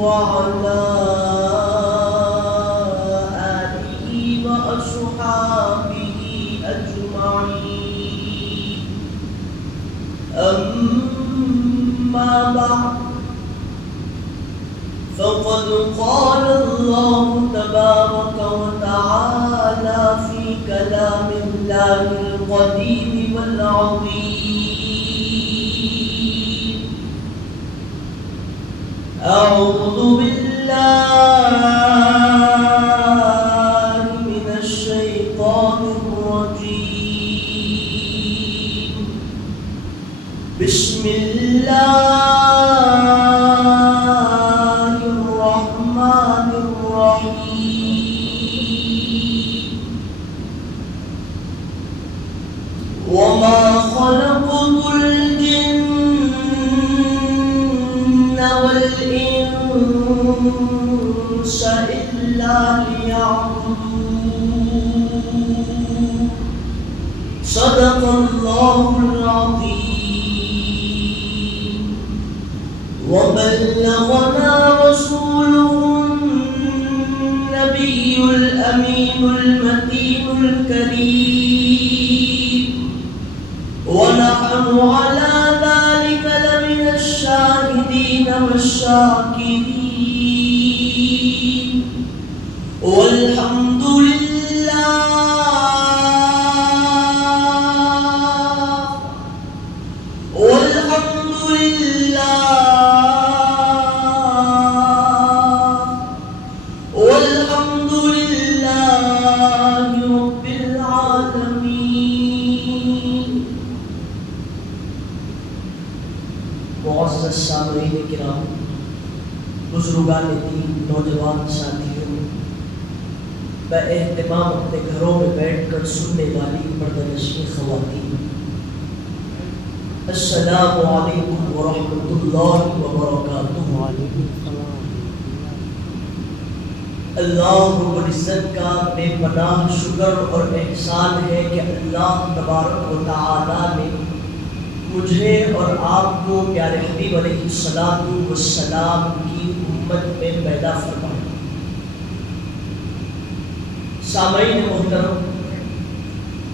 وعلى آله وأصحابه أجمعين. أما بعد، فقد قال الله تبارك وتعالى في كلام الله القديم والعظيم: أعوذ بالله من الشيطان الرجيم. بسم الله الرحمن الرحيم. وما خلقت الجن والإنس إلا ليعبدون. صدق الله العظيم. وبلغنا رسوله النبي الأمين المتين الكريم، ونحن على ذلك لمن الشاهدين والشاكرين، والحمد لله رب العالمین. معزز سامعین کرام، بزرگان دین، نوجوان ساتھیوں، باہتمام اپنے گھروں میں بیٹھ کر سننے والی پردہ نشین خواتین، السلام علیکم ورحمۃ اللہ وبرکاتہ. اللہ رب العزت کا بے پناہ شکر اور احسان ہے کہ اللہ تبارک و تعالی نے مجھے اور آپ کو پیارے حبیب علیہ الصلوۃ والسلام کی امت میں پیدا فرمایا. سامعین محترم،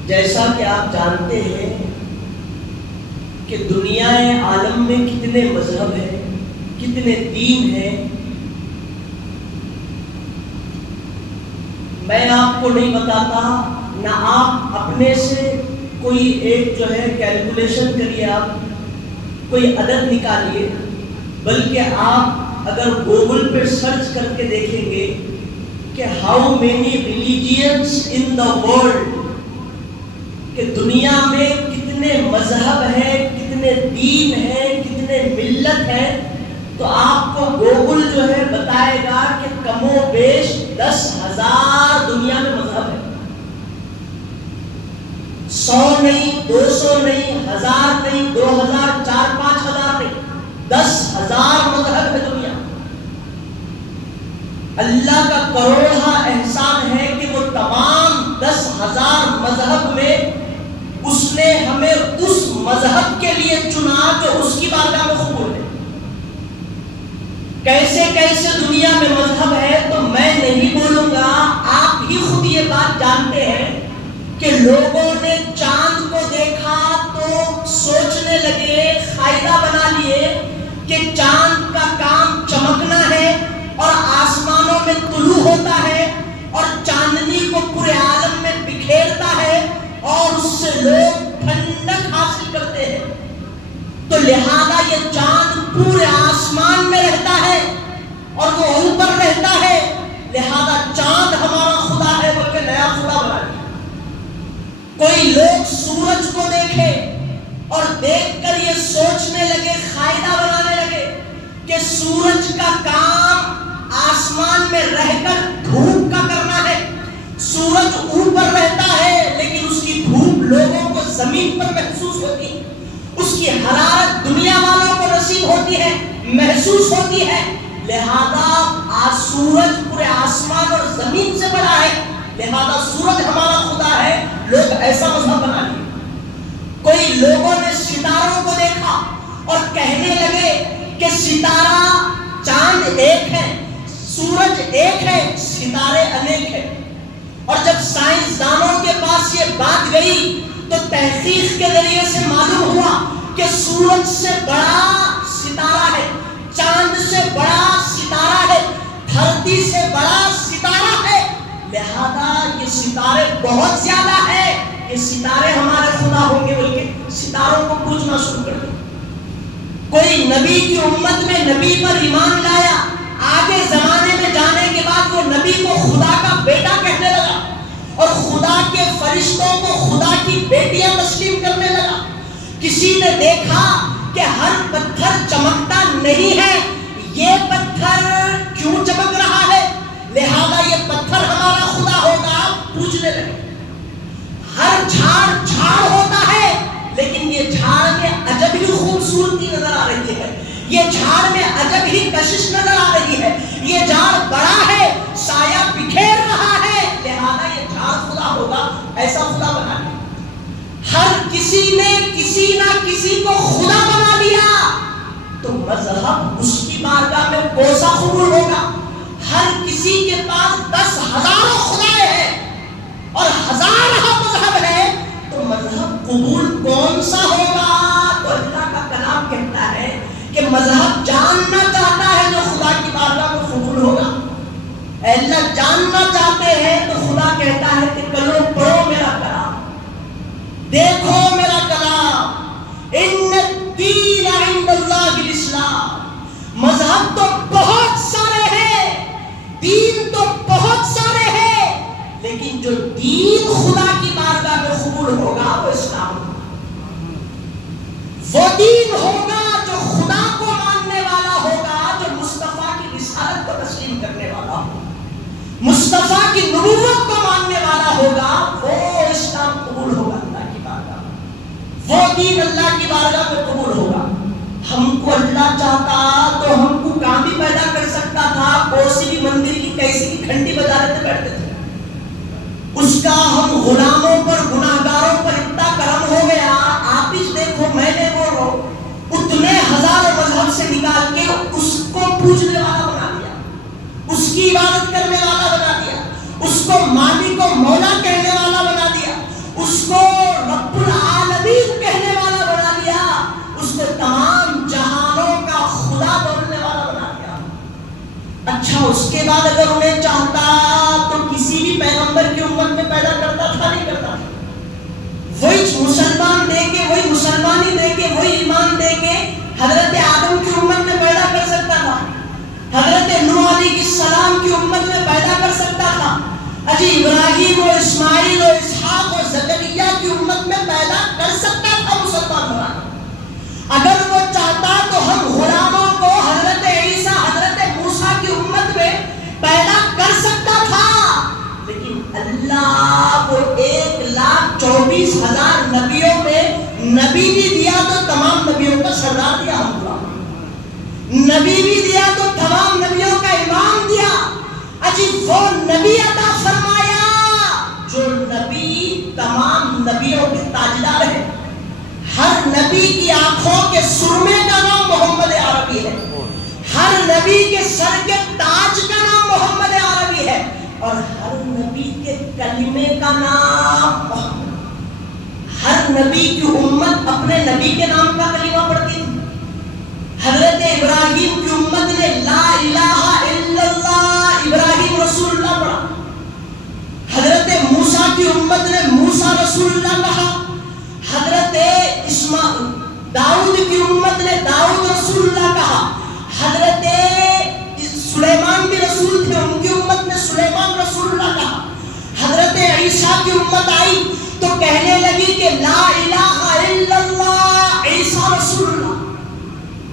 جیسا کہ آپ جانتے ہیں کہ دنیا عالم میں کتنے مذہب ہیں، کتنے دین ہیں. میں آپ کو نہیں بتاتا، نہ آپ اپنے سے کوئی ایک جو ہے کیلکولیشن کریے، آپ کوئی عدد نکالیے، بلکہ آپ اگر گوگل پہ سرچ کر کے دیکھیں گے کہ how many religions in the world, کہ دنیا میں کتنے مذہب ہیں، کتنے دین ہیں، کتنے ملت ہیں، تو آپ کو گوگل جو ہے بتائے گا کہ کم و بیش 10,000 دنیا میں مذہب ہے. 100 نہیں، 200 نہیں، 1000 نہیں، 2000، 4-5,000 نہیں، 10,000 مذہب ہے دنیا. اللہ کا کروڑا احسان ہے کہ وہ تمام 10,000 مذہب میں اس نے ہمیں اس مذہب کے لیے چنا جو اس کی بارگاہ میں قبول ہے. کیسے کیسے دنیا میں مذہب ہے تو میں نہیں بولوں گا، آپ ہی خود یہ بات جانتے ہیں کہ لوگوں نے چاند کو دیکھا تو سوچنے لگے، قاعدہ بنا لیے کہ چاند کا کام چمکنا ہے اور آسمانوں میں طلوع ہوتا ہے اور چاندنی کو پورے عالم میں بکھیرتا ہے اور اس سے لوگ ٹھنڈک حاصل کرتے ہیں. تو لہذا یہ چاند پورے آسمان میں رہتا ہے اور وہ اوپر رہتا ہے، لہذا چاند ہمارا خدا ہے بلکہ نیا خدا بنا لیا. کوئی لوگ سورج کو دیکھے اور دیکھ کر یہ سوچنے لگے، قاعدہ بنانے لگے کہ سورج کا کام آسمان میں رہ کر دھوپ کا کرنا ہے. سورج اوپر رہتا ہے لیکن اس کی دھوپ لوگوں کو زمین پر محسوس ہوتی ہے، اس کی حرارت دنیا والوں کو نصیب ہوتی ہے، محسوس ہوتی ہے. لہذا سورج پورے آسمان اور زمین سے بڑا ہے، لہذا سورج ہمارا خدا ہے. لوگ ایسا مذہب بنا لیے. کوئی لوگوں نے ستاروں کو دیکھا اور کہنے لگے کہ ستارہ چاند چاند ایک ہے، سورج ایک ہے، ستارے انیک ہیں۔ اور جب سائنسدانوں کے پاس یہ بات گئی تو تحقیق کے ذریعے سے معلوم ہوا کہ سورج سے بڑا ستارہ ہے، چاند سے بڑا ستارہ ہے، دھرتی سے بڑا ستارہ ہے، لہذا یہ ستارے بہت زیادہ ہے، یہ ستارے ہمارے خدا ہوں گے، بلکہ ستاروں کو پوجنا شروع کر دیا۔ کوئی نبی کی امت میں نبی پر ایمان لایا، آگے زمانے میں جانے کے بعد وہ نبی کو خدا کا بیٹا کہنے لگا اور خدا کے فرشتوں کو خدا کی بیٹیاں تسلیم کرنے لگا۔ کسی نے دیکھا کہ ہر پتھر چمکتا نہیں ہے، یہ پتھر کیوں چمک رہا ہے، لہذا یہ پتھر ہمارا خدا ہوگا، پوجنے لگے۔ ہر جھاڑ ہوتا ہے، لیکن یہ جھاڑ میں عجب ہی خوبصورتی نظر آ رہی ہے، یہ جھاڑ میں عجب ہی کشش نظر آ رہی ہے، یہ جھاڑ بڑا ہے، سایہ بکھیر رہا ہے، لہذا یہ جھاڑ خدا ہوگا، ایسا خدا بنا دیا۔ ہر کسی نے کسی نہ کسی کو خدا بنا دیا تو مذہب اس کی بارگاہ میں کوسا قبول ہوگا۔ ہر کسی کے پاس 10,000 خدائے ہیں اور 1000 مذہب ہے تو مذہب قبول کون سا ہوگا؟ تو اللہ کا کلام کہتا ہے کہ مذہب جاننا چاہتا ہے جو خدا کی بارگاہ میں قبول ہوگا۔ اے اللہ جاننا چاہتے ہیں تو خدا کہتا ہے کہ کلو پڑھو میرا کلام، دیکھو میرا کلام، ان الدین عند اللہ الاسلام۔ مذہب تو بہت سارے ہیں، دین تو بہت سارے ہیں، لیکن جو دین خدا کی بارگاہ میں قبول ہوگا وہ اسلام ہوگا۔ وہ دین ہوگا جو خدا کو ماننے والا ہوگا، جو مصطفیٰ کی رسالت کو تسلیم کرنے والا ہوگا، مصطفیٰ کی نبوت کو ماننے والا ہوگا، وہ اسلام قبول ہوگا اللہ کی بارگاہ میں، وہ دین اللہ کی بارگاہ میں قبول ہوگا۔ ہم کو اللہ چاہتا تو ہم کو کام بھی پیدا کر سکتا تھا، کوسی بھی مندر کی کیسی کی گھنٹی بجا لیتے بیٹھتے تھے، اس کا ہم غلاموں پر گناہگاروں پر اتنا کرم ہو گیا۔ آپ ہی دیکھو، میں نے وہ اتنے ہزاروں مذہب سے نکال کے اس کو پوجنے والا بنا دیا، اس کی عبادت کرنے والا بنا دیا، اس کو مالک و مولا کہنے والا بنا دیا، اس کو رب العالمین کہنے والا بنا دیا، اس کو تمام جہانوں کا خدا بننے والا بنا دیا۔ اچھا، اس کے بعد اگر انہیں چاہتا تو کسی بھی پیغمبر کی امت میں پیدا کرتا تھا؟ نہیں کرتا تھا۔ وہی مسلمان دے کے، وہی مسلمانی دے کے، وہی ایمان دے کے حضرت آدم کی امت میں پیدا کر سکتا تھا، حضرت نوح علیہ السلام کی امت میں پیدا کر سکتا تھا، اجی ابراہیم و اسماعیل و اسحاق و زکریا کی امت میں پیدا کر سکتا تھا مسلمان بنا۔ اگر وہ چاہتا تو ہم غلاموں کو حضرت عیسیٰ، حضرت موسیٰ کی امت میں پیدا کر سکتا تھا، لیکن اللہ کو 1,24,000 نبیوں میں نبی بھی دیا تو تمام نبیوں کا سردار دیا، نبی بھی دیا تو تمام نبیوں کا امام دیا۔ اجی وہ نبی عطا فرمایا جو نبی تمام نبیوں کے تاجدار ہے۔ ہر نبی کی آنکھوں کے سرمے کا نام محمد عربی ہے، ہر نبی کے سر کے تاج کا نام محمد عربی ہے، اور ہر نبی کے کلمے کا نام محمد۔ ہر نبی کی امت اپنے نبی کے نام کا کلمہ پڑھتی تھی۔ حضرت ابراہیم کی امت نے لا الہ الا اللہ ابراہیم رسول اللہ پڑھا، حضرت موسیٰ کی امت نے موسیٰ رسول اللہ کہا، حضرت داؤد کی امت نے داؤد رسول اللہ کہا، حضرت سلیمان بھی رسول تھے، ان کی امت نے سلیمان رسول اللہ کہا، حضرت عیسیٰ کی امت آئی تو کہنے لگی کہ لا الہ الا اللہ عیسیٰ رسول اللہ۔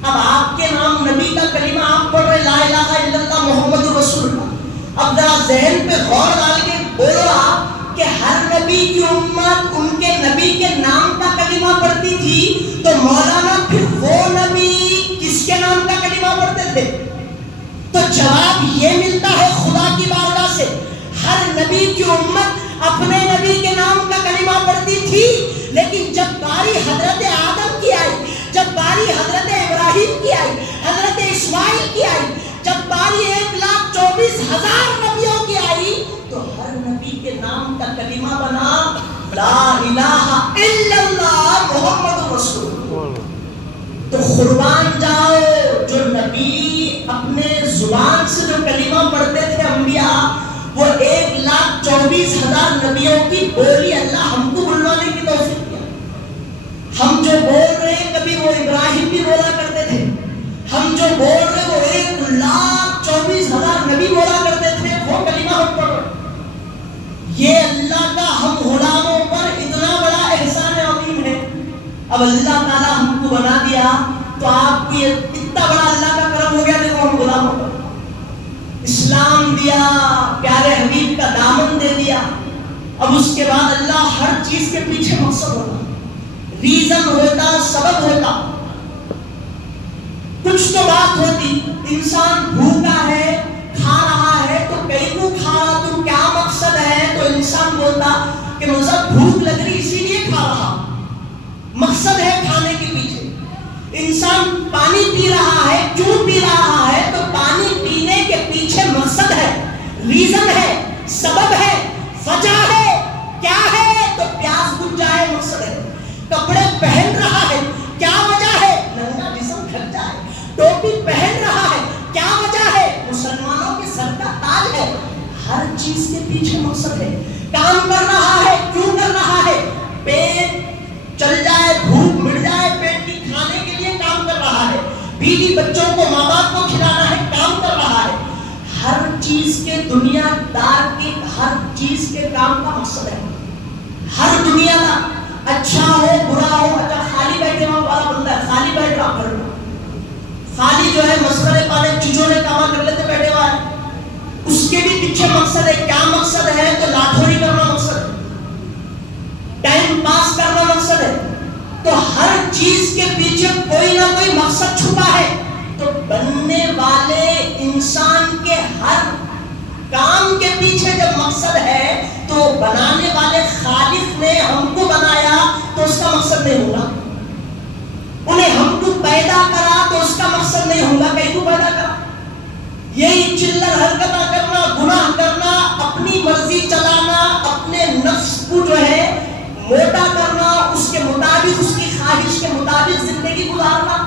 اب آپ کے نام نبی کا کلمہ آپ پڑھ رہے لا الہ الا اللہ محمد رسول اللہ، اب ذرا ذہن پہ غور ڈال کے بولو آپ کہ ہر نبی کی امت ان کے نبی کے نام کا کلمہ پڑھتی تھی، تو مولانا پھر وہ نبی کس کے نام کا کلمہ پڑھتے تھے؟ تو جواب یہ ملتا ہے خدا کی بارگاہ سے، ہر نبی کی امت اپنے نبی کے نام کا کلمہ پڑھتی تھی، لیکن جب باری حضرت آدم کی آئی، جب باری حضرت ابراہیم کی آئی، حضرت اسماعیل کی آئی، جب کے نام کا کلمہ بنا، لا الہ الا اللہ محمد رسول اللہ۔ تو قربان جاؤ، جو نبی اپنے زبان سے جو کلمہ پڑھتے تھے انبیاء، وہ 1,24,000 نبیوں کی بولی اللہ ہم کو بلوانے کی توفیق دیا۔ ہم جو بول رہے ہیں، کبھی وہ ابراہیم بھی بولا کرتے تھے، ہم جو بول رہے وہ 1,24,000 نبی بولا کرتے تھے، وہ کلمہ ہم پڑھ رہے۔ یہ اللہ کا ہم غلاموں پر اتنا بڑا احسان عظیم ہے۔ اب اللہ تعالیٰ ہم کو بنا دیا تو آپ کو اتنا بڑا اللہ کا کرم ہو گیا، دیکھو ہم غلاموں پر اسلام دیا، پیارے حبیب کا دامن دے دیا۔ اب اس کے بعد اللہ ہر چیز کے پیچھے مقصد ہوتا، ریزن ہوتا، سبب ہوتا، کچھ تو بات ہوتی۔ انسان بھوکا ہے، کھا رہا ہے، تو کہیں کو کھا رہا تو کیا مقصد ہے؟ تو انسان بولتا کہ مجھے بھوک لگ رہی اسی لیے کھا رہا، مقصد ہے کھانے کے پیچھے۔ انسان پانی پی رہا ہے، کیوں پی رہا ہے؟ تو پانی پینے کے پیچھے مقصد ہے، ریزن ہے، سبب ہے، وجہ ہے، کیا ہے؟ تو پیاس بجھ جائے، مقصد ہے۔ کپڑے پہن رہا ہے، کیا وجہ ہے؟ ننگا جسم ڈھک جائے۔ ٹوپی پہن رہا ہے، کیا وجہ ہے؟ مسلمانوں کے سر کا تاج ہے۔ ہر چیز کے پیچھے مقصد ہے۔ کام کر رہا ہے، کیوں کر رہا ہے؟ پیٹ چل جائے، بھوک مٹ جائے پیٹ کی، کھانے کے لیے کام کر رہا ہے۔ بیوی بچوں کو، ماں باپ کو کھلانا ہے، کام کر رہا ہے۔ ہر چیز کے، دنیا دار کے ہر چیز کے کام کا مقصد ہے۔ ہر دنیا کا اچھا ہو برا ہو، اچھا خالی بیٹھے والا بندہ ہے، خالی بیٹھ رہا ہے، خالی جو ہے مسئلے پانے چیزوں نے کام کر لیتے بیٹھے ہوا ہے، اس کے بھی پیچھے مقصد ہے۔ کیا مقصد ہے؟ تو لاٹھوری کرنا مقصد ہے، ٹائم پاس کرنا مقصد ہے۔ تو ہر چیز کے پیچھے کوئی نہ کوئی مقصد چھپا ہے۔ تو بننے والے انسان کے ہر کام کے پیچھے جب مقصد ہے، تو بنانے والے خالق نے ہم کو بنایا تو اس کا مقصد نہیں ہوگا۔ انہیں ہم کو پیدا کرا تو اس کا مقصد نہیں ہوگا کہیں کو پیدا کرا۔ یہی چلر حرکتہ کرنا، گناہ کرنا، اپنی مرضی چلانا، اپنے نفس کو جو ہے موٹا کرنا، اس کے مطابق، اس کی خواہش کے مطابق زندگی گزارنا،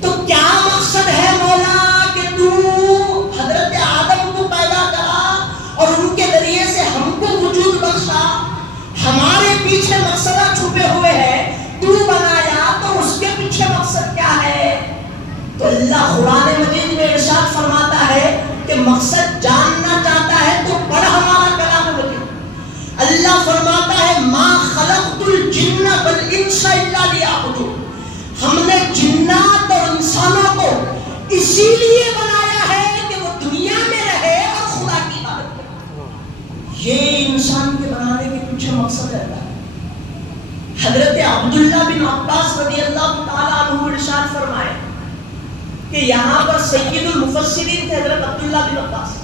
تو کیا مقصد ہے مولا کہ تو حضرت آدم کو پیدا کرا اور ان کے ذریعے سے ہم کو وجود بخشا؟ ہمارے پیچھے مقصد چھپے ہوئے ہیں، تو بنایا تو اس کے پیچھے مقصد کیا ہے؟ تو اللہ قرآن مجید میں ارشاد فرماتا ہے کہ مقصد جاننا چاہتا ہے تو پڑھ ہمارا کلام مجید۔ اللہ فرماتا ہے ما خلقت الجن والانس الا لیعبدون، ہم نے جنات اور انسانوں کو اسی لیے بنایا ہے کہ وہ دنیا میں رہے اور خدا کی عبادت کرے۔ یہ انسان کے بنانے کے پیچھے مقصد ہے۔ حضرت عبداللہ بن عباس رضی اللہ تعالیٰ عنہ ارشاد فرمائے کہ یہاں پر سید المفسرین تھے حضرت عبداللہ بن عباس،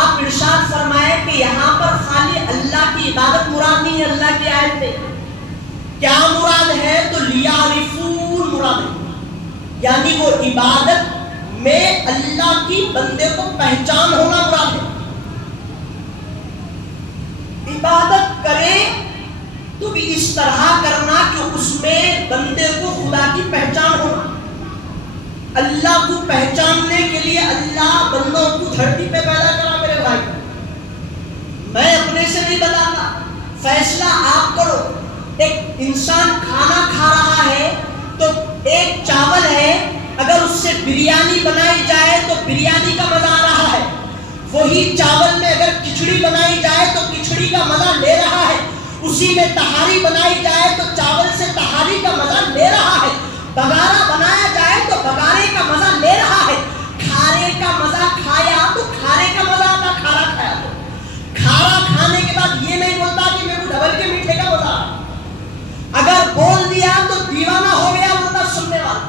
آپ ارشاد فرمائے کہ یہاں پر خالی اللہ کی عبادت مراد نہیں ہے، اللہ کی آیت میں کیا مراد ہے؟ تو لیعرفون مراد ہے، یعنی وہ عبادت میں اللہ کی بندے کو پہچان ہونا مراد ہے۔ عبادت کرے تو بھی اس طرح کرنا کہ اس میں بندے کو خدا کی پہچان ہونا۔ اللہ کو پہچاننے کے لیے اللہ بندوں کو دھرتی پہ پیدا کرا میرے بھائی، میں اپنے سے نہیں بتاتا، فیصلہ آپ کرو۔ ایک انسان کھانا کھا رہا ہے تو ایک چاول ہے، اگر اس سے بریانی بنائی جائے تو بریانی کا مزہ آ رہا ہے، وہی چاول میں اگر کھچڑی بنائی جائے تو کھچڑی کا مزہ لے رہا ہے، اسی میں تہاری بنائی جائے تو چاول سے تہاری کا مزہ لے رہا ہے، بگارا بنایا جائے تو بگارے کا مزہ لے رہا ہے، کھارے کا مزہ کھایا تو کھارے کا مزہ آتا، کھارا کھایا تو کھارا کھانے کے بعد یہ نہیں بولتا کہ میرے کو ڈبل کے میٹھے کا مزہ آ، اگر بول دیا تو دیوانہ ہو گیا بولتا سننے والا۔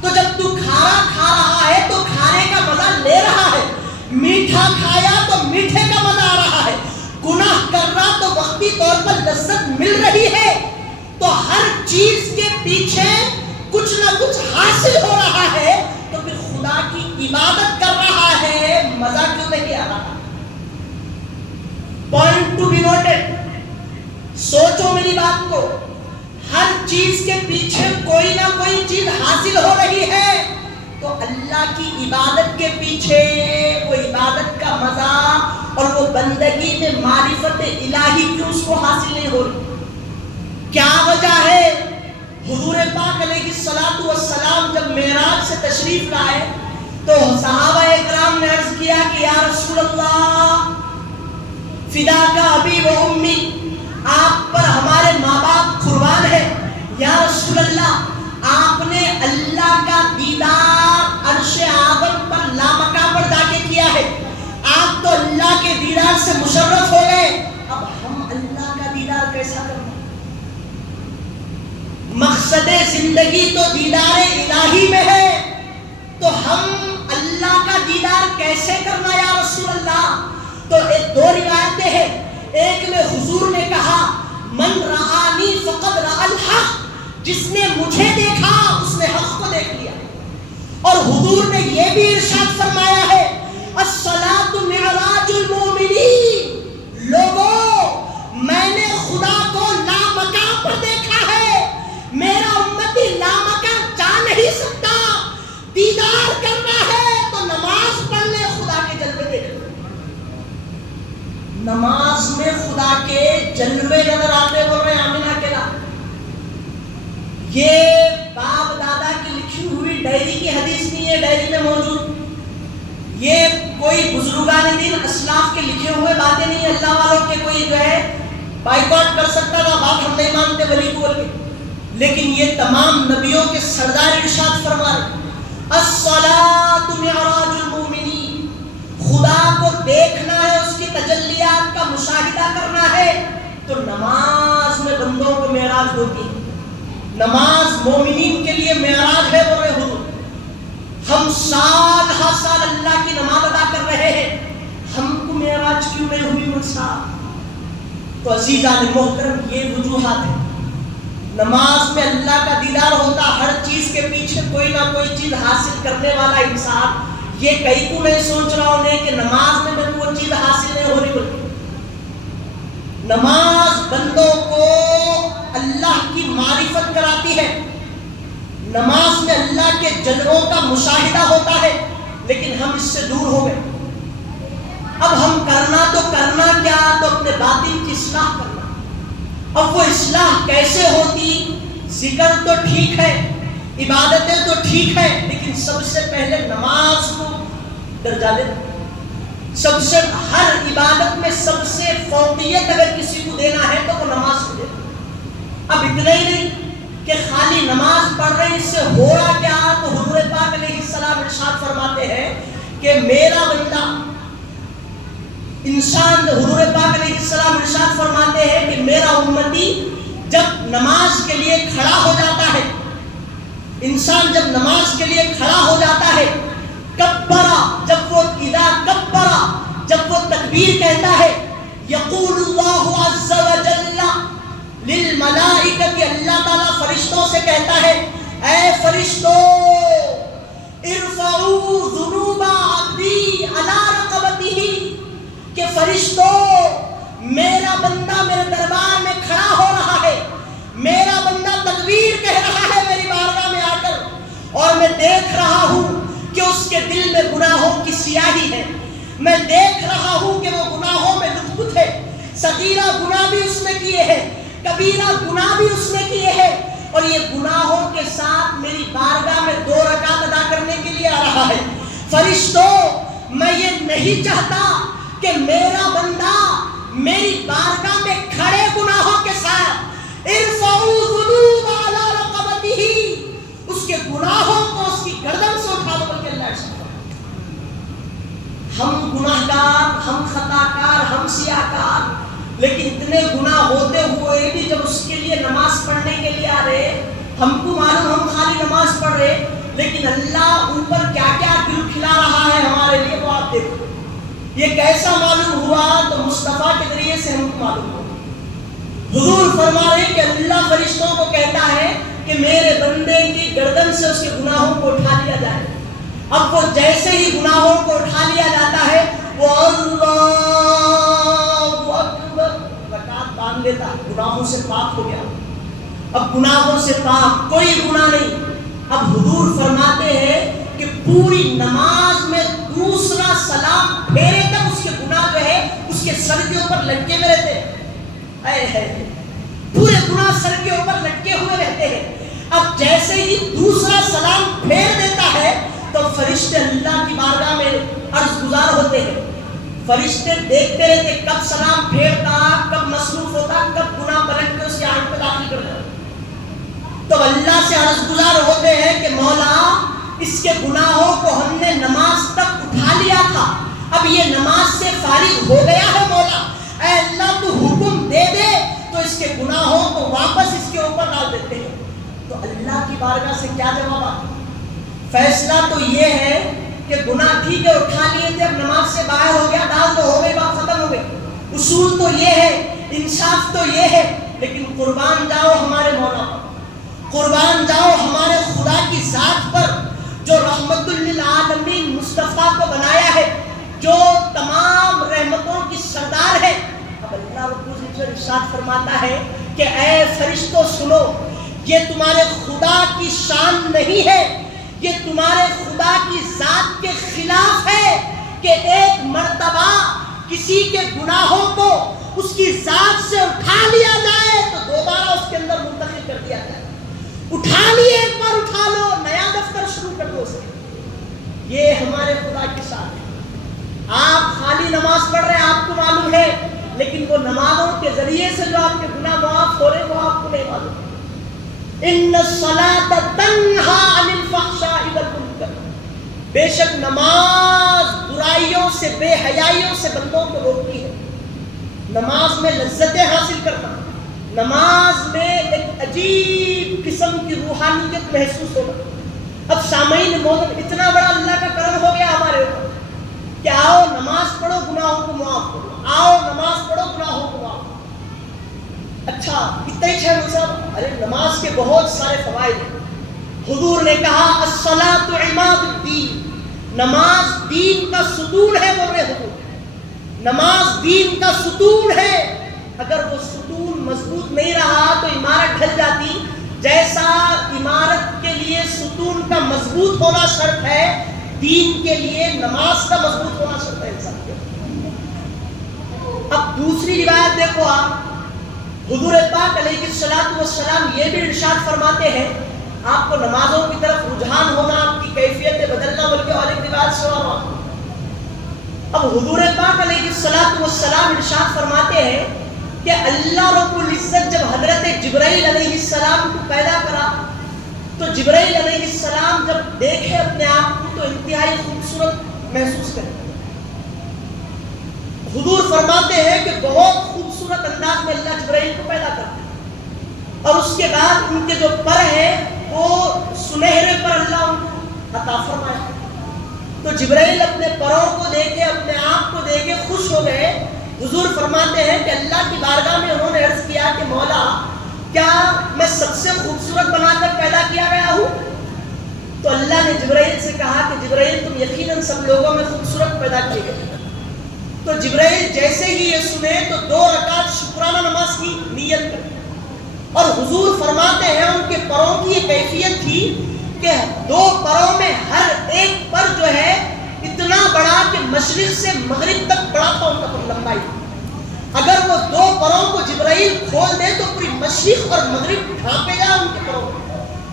تو جب تو کھارا کھا رہا ہے تو کھارے کا مزہ لے رہا ہے، میٹھا کھایا تو میٹھے کا مزہ آ رہا ہے، گناہ کر رہا تو وقتی طور پر لذت مل رہی ہے۔ تو ہر چیز کے پیچھے کچھ نہ کچھ حاصل ہو رہا ہے، تو پھر خدا کی عبادت کر رہا ہے، مزہ کیوں نہیں آ رہا؟ Point to be noted. سوچو میری بات کو, ہر چیز کے پیچھے کوئی نہ کوئی چیز حاصل ہو رہی ہے, تو اللہ کی عبادت کے پیچھے وہ عبادت کا مزہ اور وہ بندگی میں معرفت الہی کیوں اس کو حاصل نہیں ہو رہی؟ کیا وجہ ہے؟ حضور پاک علیہ الصلوۃ والسلام جب معراج سے تشریف لائے تو صحابہ اکرام نے عرض کیا کہ یا رسول اللہ فداک ابی و امی, آپ پر ہمارے ماں باپ قربان ہے. یا رسول اللہ آپ نے اللہ کا دیدار عرش اعظم پر لامکاں پر جا کے کیا ہے, آپ تو اللہ کے دیدار سے مشرف ہو گئے, اب ہم اللہ کا دیدار کیسا کریں؟ مقصد زندگی تو دیدار الہی میں ہے, تو ہم اللہ کا دیدار کیسے کرنا یا رسول اللہ؟ تو دو روایتیں ہیں, ایک میں حضور نے کہا من رآنی فقد رأى الحق, جس نے مجھے دیکھا اس نے حق کو دیکھ لیا. اور حضور نے یہ بھی ارشاد فرمایا ہے الصلاۃ معراج المؤمنین, لوگوں میں نے خدا کو لامکاں پر دیکھا ہے, میرا امتی لامکاں جا نہیں سکتا, دیدار کرنا ہے تو نماز پڑھ لے, خدا کے جلوے دیکھ لے. نماز میں خدا کے جلوے نظر آتے, بول رہے ہیں آمینہ کے لا. یہ باپ دادا کی لکھی ہوئی ڈائری کی حدیث نہیں ہے, ڈائری میں موجود, یہ کوئی بزرگان دین اسلاف کے لکھے ہوئے باتیں نہیں. اللہ والوں کے کوئی جو ہے بائیکاٹ کر سکتا تھا, بات ہم نہیں مانتے ولی کو بول کے, لیکن یہ تمام نبیوں کے سردار ارشاد فرما رہے الصلاۃ معراج المؤمنین, خدا کو دیکھنا ہے, اس کی تجلیات کا مشاہدہ کرنا ہے, تو نماز میں بندوں کو معراج ہوتی ہے. نماز مومنین کے لیے معراج ہے, بول رہے حضور. ہم سال ہر سال اللہ کی نماز ادا کر رہے ہیں, ہم کو معراج کیوں نہیں ہوئی مجھ صاحب؟ تو عزیزان محترم یہ وجوہات ہیں. نماز میں اللہ کا دیدار ہوتا, ہر چیز کے پیچھے کوئی نہ کوئی چیز حاصل کرنے والا انسان یہ کئی کو نہیں سوچ رہا ہونے کہ نماز میں میرے کو چیز حاصل نہیں ہو رہی. بلکہ نماز بندوں کو اللہ کی معرفت کراتی ہے, نماز میں اللہ کے جلووں کا مشاہدہ ہوتا ہے, لیکن ہم اس سے دور ہو گئے. اب ہم کرنا تو کرنا کیا, تو اپنے باطن کی اصلاح کرنا. اب وہ اصلاح کیسے ہوتی؟ ذکر تو ٹھیک ہے, عبادتیں تو ٹھیک ہے, لیکن سب سے پہلے نماز کو درجہ دینا. سب سے ہر عبادت میں سب سے فوقیت اگر کسی کو دینا ہے تو وہ نماز کو دینا. اب اتنا ہی نہیں کہ خالی نماز پڑھ رہے ہیں, اس سے ہو رہا کیا؟ تو حضور پاک علیہ السلام ارشاد فرماتے ہیں کہ میرا بندہ انسان, حضور پاک علیہ السلام ارشاد فرماتے ہیں کہ میرا امتی جب نماز کے لیے کھڑا ہو جاتا ہے, انسان جب نماز کے لیے کھڑا ہو جاتا ہے, کبرا, جب وہ اذا کبرا, جب وہ تکبیر کہتا ہے, یقول اللہ عز وجل للملائکۃ, اللہ تعالیٰ فرشتوں سے کہتا ہے اے فرشتوں ارفعوا ذنوب عبدی علی رقبتہ, کہ فرشتوں میرا بندہ میرے دربار میں کھڑا ہو رہا ہے, میرا بندہ تکبیر کہہ رہا ہے میری بارگاہ میں آ کر, اور میں دیکھ رہا ہوں کہ اس کے دل میں گناہوں کی سیاہی ہے, میں دیکھ رہا ہوں کہ وہ گناہوں میں لت پت ہے, صغیرہ گناہ بھی اس نے کیے ہیں, کبیرہ گناہ بھی اس نے کیے ہیں, اور یہ گناہوں کے ساتھ میری بارگاہ میں 2 رکعت ادا کرنے کے لیے آ رہا ہے. فرشتوں میں یہ نہیں چاہتا کہ میرا بندہ میری بارگاہ میں کھڑے گناہوں کے ساتھ ارفعوا ذنوب علی رقبتہ, اس کے گناہوں کو اس کی گردن سے اٹھا دو, بلکہ اللہ ارشاد فرماتا ہے ہم گناہگار, ہم خطاکار, ہم سیاہکار, لیکن اتنے گناہ ہوتے ہوئے بھی جب اس کے لیے نماز پڑھنے کے لیے آ رہے, ہم کو معلوم ہم خالی نماز پڑھ رہے, لیکن اللہ اوپر کیا کیا دل کھلا رہا ہے ہمارے لیے وہ آپ دیکھو. یہ کیسا معلوم ہوا؟ تو مصطفیٰ کے ذریعے سے ہم کو معلوم ہوا. حضور فرما رہے کہ اللہ فرشتوں کو کہتا ہے کہ میرے بندے کی گردن سے اس کے گناہوں کو اٹھا لیا جائے. اب وہ جیسے ہی گناہوں کو اٹھا لیا جاتا ہے, وہ اللہ مان لیتا گناہوں سے پاک ہو گیا. اب گناہوں سے پاک کوئی گناہ نہیں. اب حضور فرماتے ہیں کہ پوری نماز میں دوسرا سلام پھیرے تک اس کے گناہ جو ہے اس کے سر کے اوپر لٹکے ہوئے رہتے ہیں. پورے گناہ سر کے اوپر لٹکے ہوئے رہتے ہیں. اب جیسے ہی دوسرا سلام پھیر دیتا ہے تو فرشتے اللہ کی بارگاہ میں عرض گزار ہوتے ہیں. فرشتے دیکھتے رہتے کب سلام پھیرتا, کب مصروف ہوتا, کب گناہ پلٹ کے اس کی آنکھ میں داخل کر دیتا. تو اللہ سے عرض گزار ہوتے ہیں کہ مولا اس کے گناہوں کو ہم نے نماز تک اٹھا لیا تھا, اب یہ نماز سے فارغ ہو گیا ہے مولا, اے اللہ تو حکم دے دے تو اس کے گناہوں کو واپس اس کے اوپر ڈال دیتے ہیں. تو اللہ کی بارگاہ سے کیا جواب آتا؟ فیصلہ تو یہ ہے کہ گناہ ٹھیک ہے اٹھا لیے تھے, اب نماز سے باہر ہو گیا, ڈال تو ہو گئی, بات ختم ہو گئی. اصول تو یہ ہے, انصاف تو یہ ہے, لیکن قربان جاؤ ہمارے مولا پر, قربان جاؤ ہمارے خدا کی ذات پر جو رحمت للعالمین مصطفیٰ کو بنایا ہے, جو تمام رحمتوں کی سردار ہے. اب اللہ رب العزت ارشاد فرماتا ہے کہ اے فرشتوں سنو, یہ تمہارے خدا کی شان نہیں ہے, یہ تمہارے خدا کی ذات کے خلاف ہے کہ ایک مرتبہ کسی کے گناہوں کو اس کی ذات سے اٹھا لیا جائے تو دوبارہ اس کے اندر منتقل کر دیا جائے. اٹھا لیے ایک بار اٹھا لو, نیا دفتر شروع کر دو اسے. یہ ہمارے خدا کی شان ہے. آپ خالی نماز پڑھ رہے ہیں, آپ کو معلوم ہے, لیکن وہ نمازوں کے ذریعے سے جو آپ کے گناہ معاف ہو رہے ہیں وہ آپ کو نہیں معلوم. ان الصلاۃ تنہی عن الفحشاء والمنکر, بے شک نماز برائیوں سے, بے حیائیوں سے بندوں کو روکتی ہے. نماز میں لذتیں حاصل کرنا, نماز میں ایک عجیب قسم کی روحانیت محسوس ہونا. اب سامعین محترم, اتنا بڑا اللہ کا کرم ہو گیا ہمارے اوپر کہ آؤ نماز پڑھو گناہوں کو معاف کرو, آؤ نماز پڑھو گناہوں کو معاف کرو. اچھا اتنا ہی ہے صاحب؟ ارے نماز کے بہت سارے فوائد ہیں. حضور نے کہا الصلاۃ عماد الدین, نماز دین کا ستون ہے. بول رہے حضور, نماز دین کا ستون ہے. اگر وہ ستون مضبوط نہیں رہا تو عمارت ڈھل جاتی. جیسا عمارت کے لیے ستون کا مضبوط ہونا شرط ہے, دین کے لیے نماز کا مضبوط ہونا شرط ہے انسان کے. اب دوسری روایت دیکھو آپ, حضور پاک علیہ الصلوۃ والسلام یہ بھی ارشاد فرماتے ہیں, آپ کو نمازوں کی طرف رجحان ہونا, آپ کی کیفیت بدلنا, بلکہ اور ایک روایت سنا ہوا. اب حضور پاک علیہ الصلوۃ والسلام ارشاد فرماتے ہیں کہ اللہ رب العزت جب حضرت جبرائیل علیہ السلام کو پیدا کرا تو جبرائیل علیہ السلام جب دیکھے اپنے آپ کو تو انتہائی خوبصورت محسوس کرے. حضور فرماتے ہیں کہ بہت خوبصورت انداز میں اللہ جبرائیل کو پیدا کرتا ہے, اور اس کے بعد ان کے جو پر ہیں وہ سنہرے پر اللہ ان کو عطا فرمایا. تو جبرائیل اپنے پروں کو دیکھے, اپنے آپ کو دیکھے خوش ہو گئے. حضور فرماتے ہیں کہ اللہ کی بارگاہ میں انہوں نے عرض کیا کہ مولا کیا میں سب سے خوبصورت بنا کر پیدا کیا گیا ہوں؟ تو اللہ نے جبرائیل سے کہا کہ جبرائیل تم یقیناً سب لوگوں میں خوبصورت پیدا کیے گئے. تو جبرائیل جیسے ہی یہ سنے تو 2 رکعت شکرانہ نماز کی نیت کر. اور حضور فرماتے ہیں ان کے پروں کی یہ کیفیت تھی کہ 2 پروں میں ہر ایک پر جو ہے اتنا بڑا کہ مشرق سے مغرب تک بڑا تھا ان کا پر لمبائی. اگر وہ 2 پروں کو جبرائیل کھول دے تو پوری مشرق اور مغرب ڈھانپے گا ان کے پروں.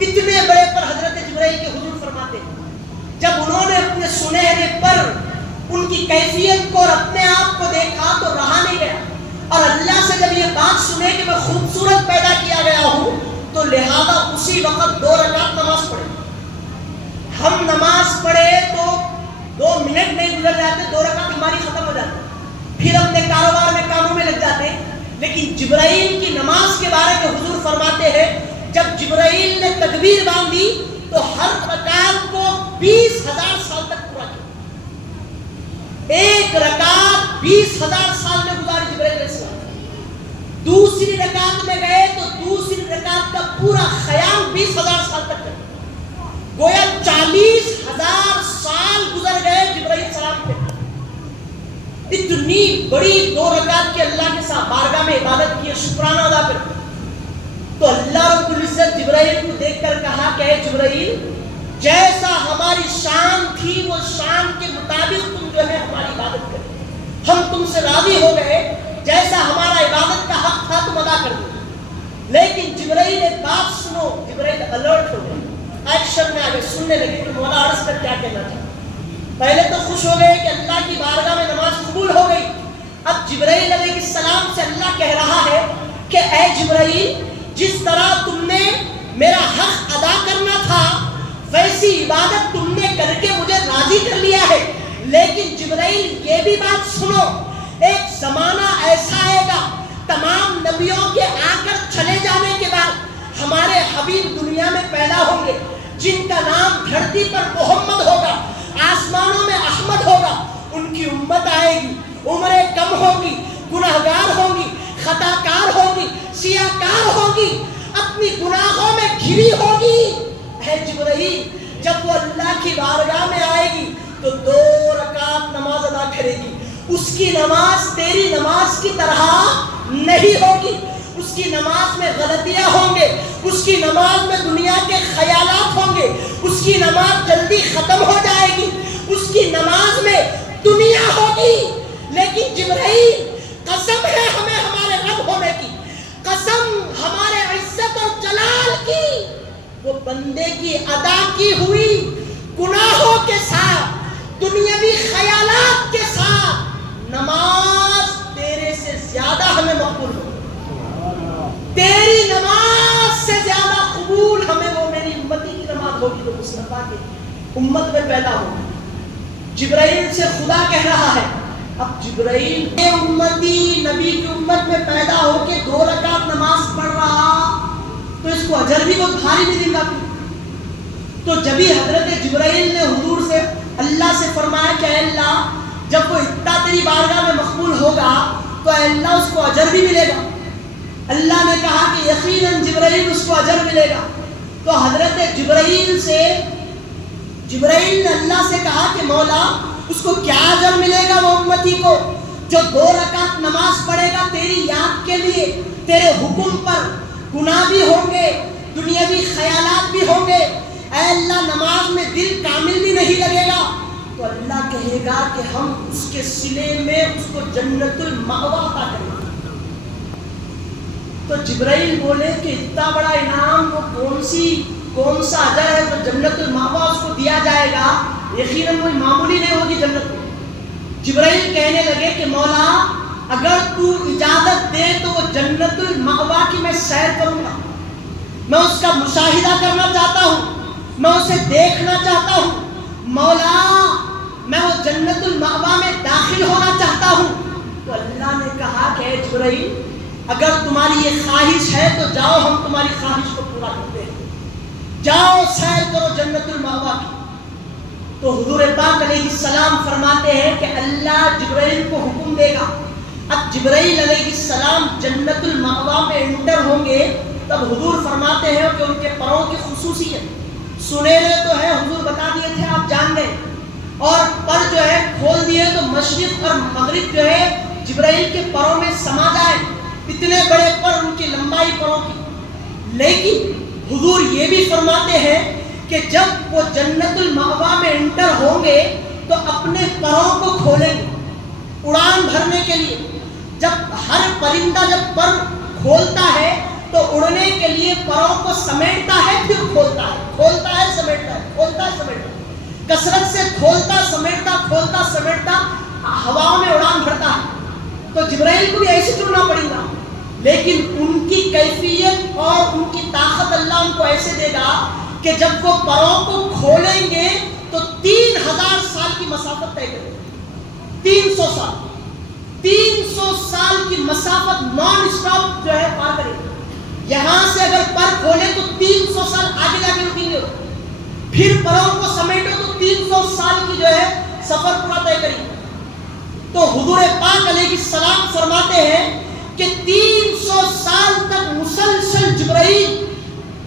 اتنے بڑے پر حضرت جبرائیل کے حضور فرماتے ہیں جب انہوں نے اپنے سنہرے پر ان کی کیفیت کو اور اپنے آپ کو دیکھا تو رہا نہیں گیا, اور اللہ سے جب یہ بات سنے کہ میں خوبصورت پیدا کیا گیا ہوں تو لہذا اسی وقت 2 رکعت نماز پڑھے. ہم نماز پڑھے تو 2 منٹ نہیں گزر جاتے, 2 رکعت ہماری ختم ہو جاتی, پھر اپنے کاروبار میں کاموں میں لگ جاتے. لیکن جبرائیل کی نماز کے بارے میں حضور فرماتے ہیں جب جبرائیل نے تکبیر باندھی تو ہر رکعت کو 20,000 سال تک پورا کیا. ایک رکعت 20,000 سال میں گزاری جبرائیل علیہ السلام. دوسری رکعت میں گئے تو دوسری رکعت کا پورا خیال 20,000 سال تک کرے. گویا 40,000 سال گزر گئے جبرائیل السلام کے. اتنی بڑی 2 رکعت کی اللہ کے ساتھ بارگاہ میں عبادت کی، شکرانہ ادا کر. تو اللہ رب العزت جبرائیل کو دیکھ کر کہا کہ اے جبرائیل، جیسا ہماری شان تھی وہ شان کے مطابق تم جو ہے ہماری عبادت کرو. ہم تم سے راضی ہو گئے، جیسا ہمارا عبادت کا حق تھا تم ادا کر دو. لیکن جبرائیل ایک بات سنو. جبرائیل الرٹ ہو گئے، ایکشن میں آ گئے، سننے لگے کہ مولا عرض کر کیا کہنا چاہتا. پہلے تو خوش ہو گئے کہ اللہ کی بارگاہ میں نماز قبول ہو گئی. اب جبرائیل علیہ السلام سے اللہ کہہ رہا ہے کہ اے جبرائیل، جس طرح تم نے میرا حق ادا کرنا تھا ویسی عبادت تم نے کر کے مجھے راضی کر لیا ہے. لیکن جبرائیل یہ بھی بات سنو، ایک زمانہ ایسا آئے گا تمام نبیوں کے آ کر چلے جانے کے بعد ہمارے حبیب دنیا میں پیدا ہوں گے، جن کا نام دھرتی پر محمد ہوگا، آسمانوں میں احمد ہوگا. ان کی امت آئے گی، عمریں کم ہوگی، گناہگار ہوگی، خطا کار ہوگی، سیاہ کار ہوگی، اپنی گناہوں میں گھری ہوگی. اے جبرائیل، جب وہ اللہ کی بارگاہ میں آئے گی تو 2 رکعت نماز ادا کرے گی. اس کی نماز تیری نماز کی طرح نہیں ہوگی. اس کی نماز میں غلطیاں ہوں گے، اس کی نماز میں دنیا کے خیالات ہوں گے، اس کی نماز جلدی ختم ہو جائے گی، اس کی نماز میں دنیا ہوگی. لیکن جبرائیل، قسم ہے ہمیں ہمارے رب ہونے کی، قسم ہمارے عزت اور جلال کی، وہ بندے کی ادا کی ہوئی گناہوں کے ساتھ، دنیاوی خیالات کے ساتھ نماز تیرے سے زیادہ ہمیں مقبول ہو. تیری نماز سے زیادہ قبول ہمیں وہ میری امتی کی نماز ہوگی جو مصطفیٰ کی امت میں پیدا ہوگی. جبرائیل سے خدا کہہ رہا ہے. اب جبرائیل کے امتی نبی کی امت میں پیدا ہو کے 2 رکعت نماز پڑھ رہا تو اس کو اجر بھی بہت بھاری ملے گا. تو جبھی حضرت جبرائیل نے حضور سے اللہ سے فرمایا کہ اے اللہ، جب وہ اتنا تیری بارگاہ میں مقبول ہوگا تو اے اللہ اس کو اجر بھی ملے گا. اللہ نے کہا کہ یقیناً جبرائیل اس کو اجر ملے گا. تو حضرت جبرائیل نے اللہ سے کہا کہ مولا، اس کو کیا اجر ملے گا وہ امتی کو جو 2 رکعت نماز پڑھے گا تیری یاد کے لیے، تیرے حکم پر. گناہ بھی ہوں گے، دنیاوی خیالات بھی ہوں گے، اے اللہ نماز میں دل کامل بھی نہیں لگے گا. تو اللہ کہے گا کہ ہم اس کے صلے میں اس کو جنت المأویٰ عطا کریں گے. تو جبرائیل بولے کہ اتنا بڑا انعام وہ کون سا اجر ہے جو جنت المأویٰ اس کو دیا جائے گا؟ یقیناً کوئی معمولی نہیں ہوگی جنت میں. جبرائیل کہنے لگے کہ مولا، اگر تو اجازت دے تو وہ جنت المأویٰ کی میں سیر کروں گا، میں اس کا مشاہدہ کرنا چاہتا ہوں، میں اسے دیکھنا چاہتا ہوں. مولا، میں وہ جنت المأویٰ میں داخل ہونا چاہتا ہوں. تو اللہ نے کہا کہ اے جبرائیل، اگر تمہاری یہ خواہش ہے تو جاؤ، ہم تمہاری خواہش کو پورا کرتے ہیں. جاؤ سیر کرو جنت المأویٰ کی. تو حضور پاک علیہ السلام فرماتے ہیں کہ اللہ جبرائیل کو حکم دے گا. اب جبرائیل علیہ السلام جنت المأویٰ میں انٹر ہوں گے تب حضور فرماتے ہیں کہ ان کے پروں کی خصوصیت سنہرے تو ہے، حضور بتا دیے تھے، آپ جان گئے، اور پر جو ہے کھول دیے تو مشرق اور مغرب جو ہے جبرائیل کے پروں میں سما جائے. اتنے بڑے پر، ان کی لمبائی پروں کی. لیکن حضور یہ بھی فرماتے ہیں کہ جب وہ جنت المأویٰ میں انٹر ہوں گے تو اپنے پروں کو کھولیں گے اڑان بھرنے کے لیے. جب ہر پرندہ جب پر کھولتا ہے تو اڑنے کے لیے پروں کو سمیٹتا ہے، پھر کھولتا ہے، کھولتا ہے سمیٹتا ہے، کھولتا ہے سمیٹتا ہے، کثرت سے کھولتا سمیٹتا ہواؤں میں اڑان بھرتا ہے. تو جبرائیل کو بھی ایسے ٹرنا پڑے گا، لیکن ان کی کیفیت اور ان کی طاقت اللہ ان کو ایسے دے گا کہ جب وہ پروں کو کھولیں گے تو 3000 سال کی مسافت طے کریں گے. 300 سال کی مسافت نان اسٹاپ جو ہے پار کریں گے. یہاں سے اگر پر کھولے تو 300 سال آگے جا کے رکیں گے، پھر پروں کو سمیٹو تو 300 سال کی جو ہے سفر پورا طے کریں گے. تو حضور پاک علیہ السلام فرماتے ہیں کہ 300 سال تک مسلسل جبرائیل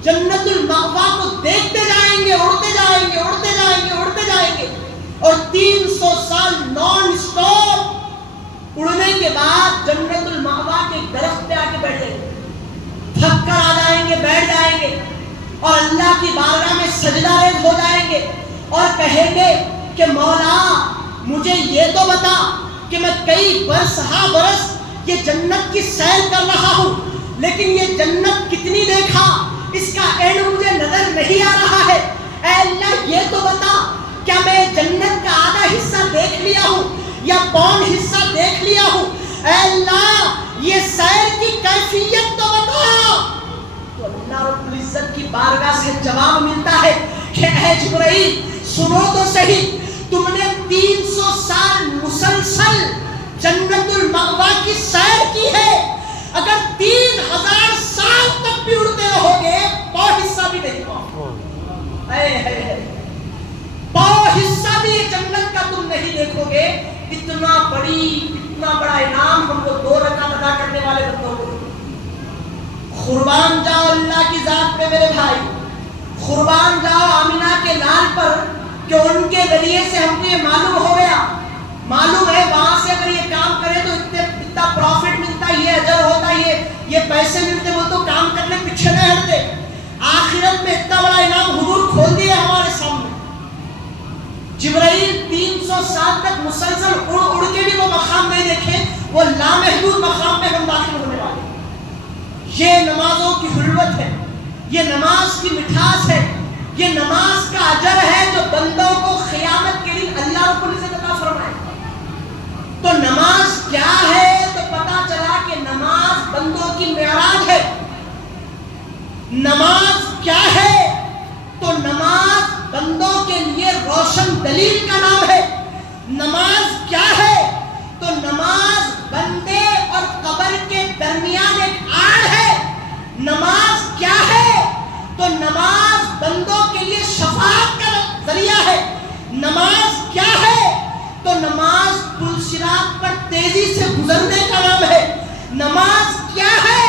جنت المأویٰ کو دیکھتے جائیں گے، اڑتے جائیں گے، اور 300 سال نان اسٹاپ کے بعد جنت المأوا کے درخت پہ آ کے بیٹھ جائیں گے, تھک کر آ جائیں گے, بیٹھ جائیں گے اور اللہ کی بارگاہ میں سجدہ ریز ہو جائیں گے اور کہیں گے کہ مولا مجھے یہ تو بتا کہ میں کئی برس یہ جنت کی سیر کر رہا ہوں, لیکن یہ جنت کتنی دیکھا, اس کا اینڈ مجھے نظر نہیں آ رہا ہے. اے اللہ یہ تو بتا کیا میں جنت کا آدھا حصہ دیکھ لیا ہوں یا پون حصہ دیکھ لیا ہوں. اے اللہ یہ سیر کی کیفیت تو بتا. تو اللہ رب العزت کی بارگاہ سے جواب ملتا ہے کہ اے جبرائیل سنو تو صحیح, تم نے 300 سال مسلسل جنت المأوا کی سیر کی ہے, اگر 3000 سال تک بھی اڑتے رہو گے پاؤ حصہ بھی نہیں پاؤ, پاؤ حصہ بھی جنت کا تم نہیں دیکھو گے. اتنا بڑا انعام ہم کو 2 رکعت ادا کرنے والے بندوں کو. قربان جاؤ اللہ کی ذات پہ میرے بھائی, قربان جاؤ آمینہ کے لال پر کہ ان کے ذریعے سے ہم کو یہ معلوم ہے وہاں سے اگر یہ کام کرے تو اتنا پروفٹ ملتا, یہ اجر ہوتا, یہ پیسے ملتے, وہ تو کام کرنے پیچھے نہیں ہٹتے. آخرت میں اتنا بڑا انعام حضور کھول دیے ہمارے سامنے. جبرائیل 300 سال تک مسلسل اڑ کے بھی وہ مقام نہیں دیکھے, وہ لامحدود مقام میں ہم داخل ہونے والے. یہ نمازوں کی حلوت ہے, یہ نماز کی مٹھاس ہے, یہ نماز کا اجر ہے جو بندوں کو قیامت کے دن اللہ رب العزت عطا فرمائے. تو نماز کیا ہے تو پتا چلا کہ نماز بندوں کی معراج ہے. نماز کیا ہے تو نماز بندوں کے لیے روشن دلیل کا نام ہے. نماز کیا ہے تو نماز بندے اور قبر کے درمیان ایک آڑ ہے. نماز کیا ہے تو نماز بندوں کے لیے شفاعت کا ذریعہ ہے. نماز کیا ہے تو نماز پل صراط پر تیزی سے گزرنے کا نام ہے. نماز کیا ہے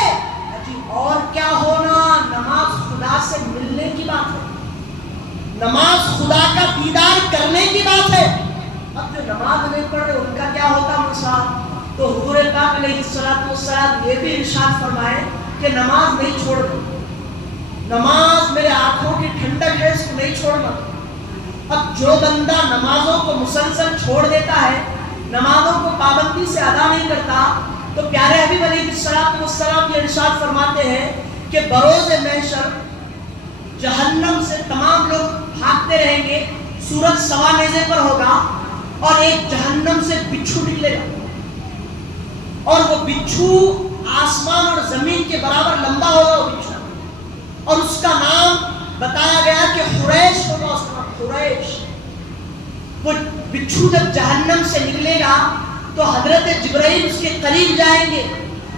اور کیا ہونا, نماز خدا سے ملنے کی بات ہے, نماز خدا کا دیدار کرنے کی بات ہے. اب جو نماز نہیں پڑھ رہے ان کا کیا ہوتا مسئلہ, تو حضور پاک علیہ الصلوۃ والسلام یہ بھی ارشاد فرمائے کہ نماز نہیں چھوڑنا, نماز میرے آنکھوں کی ٹھنڈک ہے, اس کو نہیں چھوڑنا. اب جو بندہ نمازوں کو مسلسل چھوڑ دیتا ہے, نمازوں کو پابندی سے ادا نہیں کرتا, تو پیارے حبیب علیہ الصلوۃ والسلام یہ ارشاد فرماتے ہیں کہ بروز محشر جہنم سے تمام لوگ بھاگتے رہیں گے, سورج سوا نیزے پر ہوگا اور ایک جہنم سے بچھو نکلے گا, اور وہ بچھو آسمان اور زمین کے برابر لمبا ہوگا وہ بچھو, اور اس کا نام بتایا گیا کہ حریش ہوگا, اس کا نام حریش. وہ بچھو جب جہنم سے نکلے گا تو حضرت جبرائیل اس کے قریب جائیں گے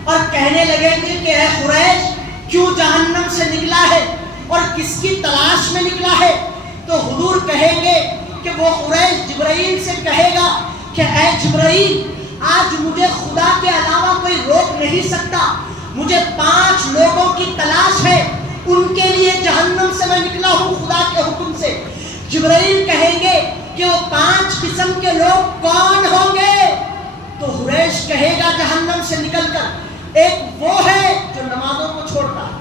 اور کہنے لگیں گے کہ اے حریش کیوں جہنم سے نکلا ہے اور کس کی تلاش میں نکلا ہے. تو حضور کہیں گے کہ وہ حریش جبرائیل سے کہے گا کہ اے جبرائیل آج مجھے خدا کے علاوہ کوئی روک نہیں سکتا, مجھے 5 لوگوں کی تلاش ہے, ان کے لیے جہنم سے میں نکلا ہوں خدا کے حکم سے. جبرائیل کہیں گے کہ وہ 5 قسم کے لوگ کون ہوں گے, تو حریش کہے گا جہنم سے نکل کر ایک وہ ہے جو نمازوں کو چھوڑتا ہے,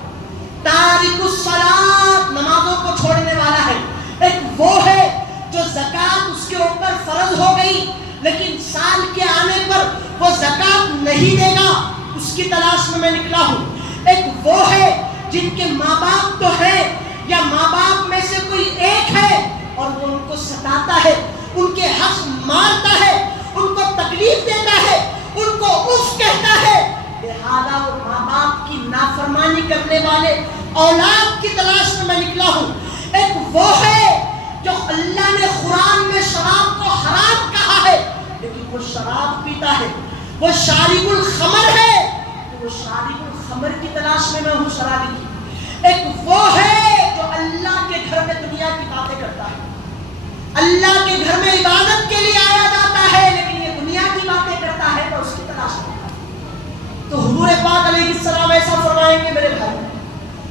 تارک الصلاۃ نمازوں کو چھوڑنے والا ہے. ایک وہ ہے جو زکوٰۃ اس کے اوپر فرض ہو گئی لیکن سال کے آنے پر وہ زکوٰۃ نہیں دے گا, اس کی تلاش میں نکلا ہوں. ایک وہ ہے جن کے ماں باپ تو ہیں یا ماں باپ میں سے کوئی ایک ہے اور وہ ان کو ستاتا ہے, ان کے حق مارتا ہے, ان کو تکلیف دیتا ہے, ان کو اف کہتا ہے, لہذا وہ ماں باپ کی نافرمانی کرنے والے اولاد کی تلاش میں نکلا ہوں. ایک وہ ہے جو اللہ نے قرآن میں شراب کو حرام کہا ہے لیکن وہ شراب پیتا ہے, وہ شارب الخمر ہے, تو وہ شارب الخمر کی تلاش میں ہوں شرابی کی. ایک وہ ہے جو اللہ کے گھر میں دنیا کی باتیں کرتا ہے, اللہ کے گھر میں عبادت کے لیے آیا جاتا ہے لیکن یہ دنیا کی باتیں کرتا ہے تو اس کی تلاش میں. تو حضور پاک علیہ السلام ایسا فرمائیں گے میرے بھائی,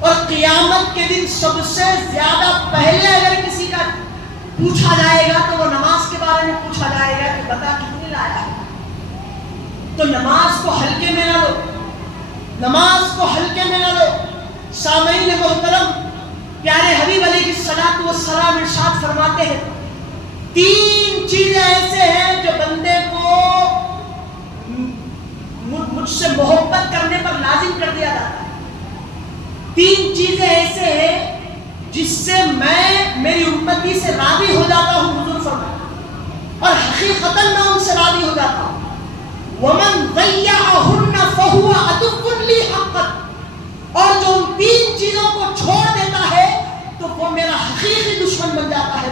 اور قیامت کے دن سب سے زیادہ پہلے اگر کسی کا پوچھا جائے گا تو وہ نماز کے بارے میں پوچھا جائے گا کہ بتا کتنی لایا ہے. تو نماز کو ہلکے میں نہ لو، نماز کو ہلکے میں نہ لو۔ سامعین محترم، پیارے حبیب علیہ الصلوۃ والسلام ارشاد فرماتے ہیں 3 چیزیں ایسے ہیں جو بندے کو مجھ سے محبت کرنے پر لازم کر دیا جاتا ہے۔ 3 چیزیں ایسے ہیں جس سے میں میری امتی سے راضی ہو جاتا ہوں، حضور فرمایا، اور حقیقتاً میں ان سے راضی ہو جاتا ہوں۔ وَمَنْ ضَيَّعَهُنَّ فَهُوَ عَدُوٌّ لِّي حَقًّا، اور جو ان 3 چیزوں کو چھوڑ دیتا ہے تو وہ میرا حقیقی دشمن بن جاتا ہے۔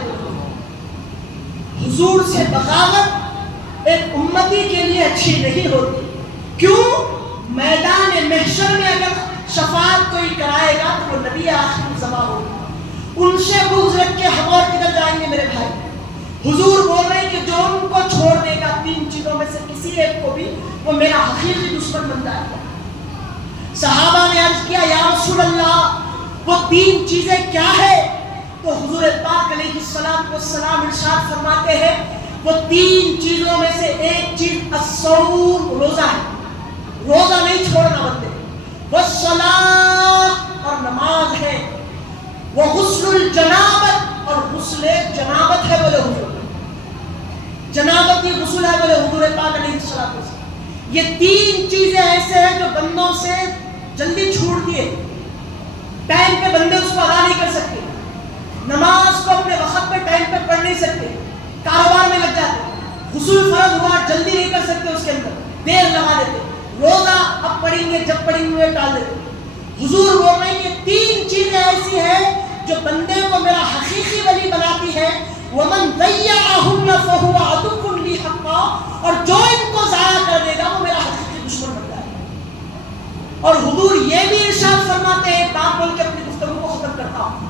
حضور سے بغاوت ایک امتی کے لیے اچھی نہیں ہوتی۔ کیوں؟ میدان محشر میں اگر شفاعت کوئی کرائے گا تو وہ نبی آخر زمان ہوگا، ان سے بغض رکھ کے ہم اور کدھر جائیں گے میرے بھائی؟ حضور بول رہے ہیں کہ جو ان کو چھوڑ دے گا 3 چیزوں میں سے کسی ایک کو بھی، وہ میرا حقیقی دشمن بن جائے گا۔ صحابہ نے عرض کیا یا رسول اللہ وہ 3 چیزیں کیا ہے؟ تو حضور پاک علیہ الصلوۃ والسلام ارشاد فرماتے ہیں وہ 3 چیزوں میں سے ایک چیز الصوم، روزہ ہے، روزہ نہیں چھوڑنا بندے، والصلاۃ، اور نماز ہے، وغسل الجنابت، اور غسل جنابت ہے، بولے حضور، جنابت یہ غسل ہے، بولے حضور پاک علیہ الصلوۃ والسلام۔ یہ 3 چیزیں ایسے ہیں جو بندوں سے جلدی چھوٹتی ہے، ٹائم پہ بندے اس کو ادا نہیں کر سکتے، نماز کو اپنے وقت پہ ٹائم پہ پڑھ نہیں سکتے، کاروبار میں لگ جاتے، غسل فرض ہوا جلدی نہیں کر سکتے، اس کے اندر دیر لگا دیتے، روزہ اب پڑھیں گے جب پڑھیں گے ٹال دیتے۔ حضور بول رہے ہیں کہ 3 چیزیں ایسی ہیں جو بندے کو میرا حقیقی ولی بناتی ہے، وَمَنْ ضَيَّعَهُنَّ فَهُوَ عَدُوٌّ لِّي حَقًّا، اور جو ان کو ضائع کر دے گا وہ میرا حقیقی دشمن بن جائے گا۔ اور حضور یہ بھی ارشاد فرماتے ہیں، بات بول کے اپنی گفتگو کو ختم کرتا ہوں،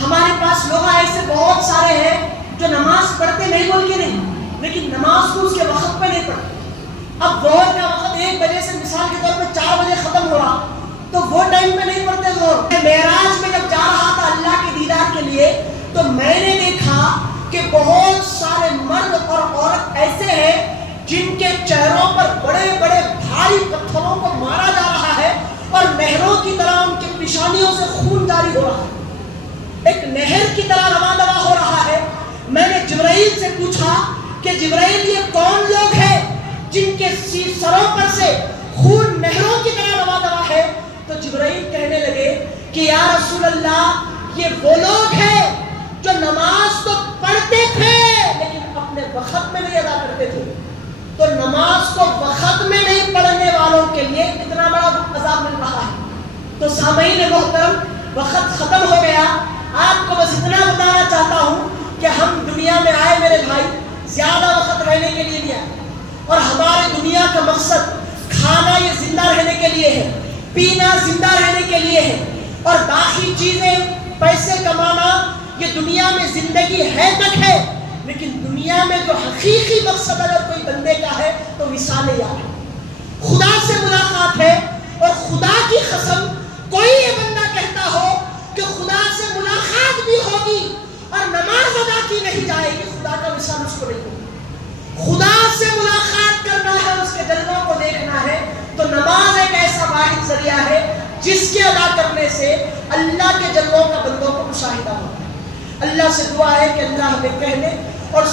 ہمارے پاس لوگ ایسے بہت سارے ہیں جو نماز پڑھتے نہیں بول کے نہیں، لیکن نماز کو اس کے وقت پہ نہیں پڑھتے۔ اب ظہر کا وقت 1 بجے سے مثال کے طور پہ 4 بجے ختم ہو رہا تو وہ ٹائم پہ نہیں پڑھتے ظہر۔ معراج میں جب جا رہا تھا اللہ کے دیدار کے لیے تو میں نے دیکھا کہ بہت سارے مرد اور عورت ایسے ہیں جن کے چہروں پر بڑے بڑے بھاری پتھروں کو مارا جا رہا ہے اور نہروں کی طرح ان کی پیشانیوں سے خون جاری ہو رہا ہے، ایک نہر کی طرح رواں دواں ہو رہا ہے۔ میں نے جبرائیل سے پوچھا کہ جبرائیل یہ کون لوگ ہیں جن کے سروں پر سے خون نہروں کی طرح رواں دواں ہے؟ تو جبرائیل کہنے لگے کہ یا رسول اللہ یہ وہ لوگ ہیں جو نماز تو پڑھتے تھے لیکن اپنے وقت میں نہیں ادا کرتے تھے۔ تو نماز کو وقت میں نہیں پڑھنے والوں کے لیے اتنا بڑا عذاب مل رہا ہے۔ تو سامعین محترم، وقت ختم ہو گیا، آپ کو بس اتنا بتانا چاہتا ہوں کہ ہم دنیا میں آئے میرے بھائی زیادہ وقت رہنے کے لیے نہیں آئے، اور ہمارے دنیا کا مقصد کھانا یہ زندہ رہنے کے لیے ہے، پینا زندہ رہنے کے لیے ہے، اور باقی چیزیں پیسے کمانا یہ دنیا میں زندگی ہے تک ہے، لیکن دنیا میں جو حقیقی مقصد اگر کوئی بندے کا ہے تو وصال یار ہے، خدا سے ملاقات ہے۔ اور خدا کی قسم کوئی یہ بندہ کہتا ہو کہ خدا سے ملاقات بھی ہوگی اور نماز ادا کی نہیں جائے گی، خدا کا وصال اس کو نہیں ہوگا۔ خدا سے ملاقات کرنا ہے، اس کے جلووں کو دیکھنا ہے، تو نماز ایک ایسا واحد ذریعہ ہے جس کے ادا کرنے سے اللہ کے جلووں کا بندوں کو مشاہدہ ہوتا ہے۔ اللہ سے دعا ہے کہ اللہ ہمیں کہنے اور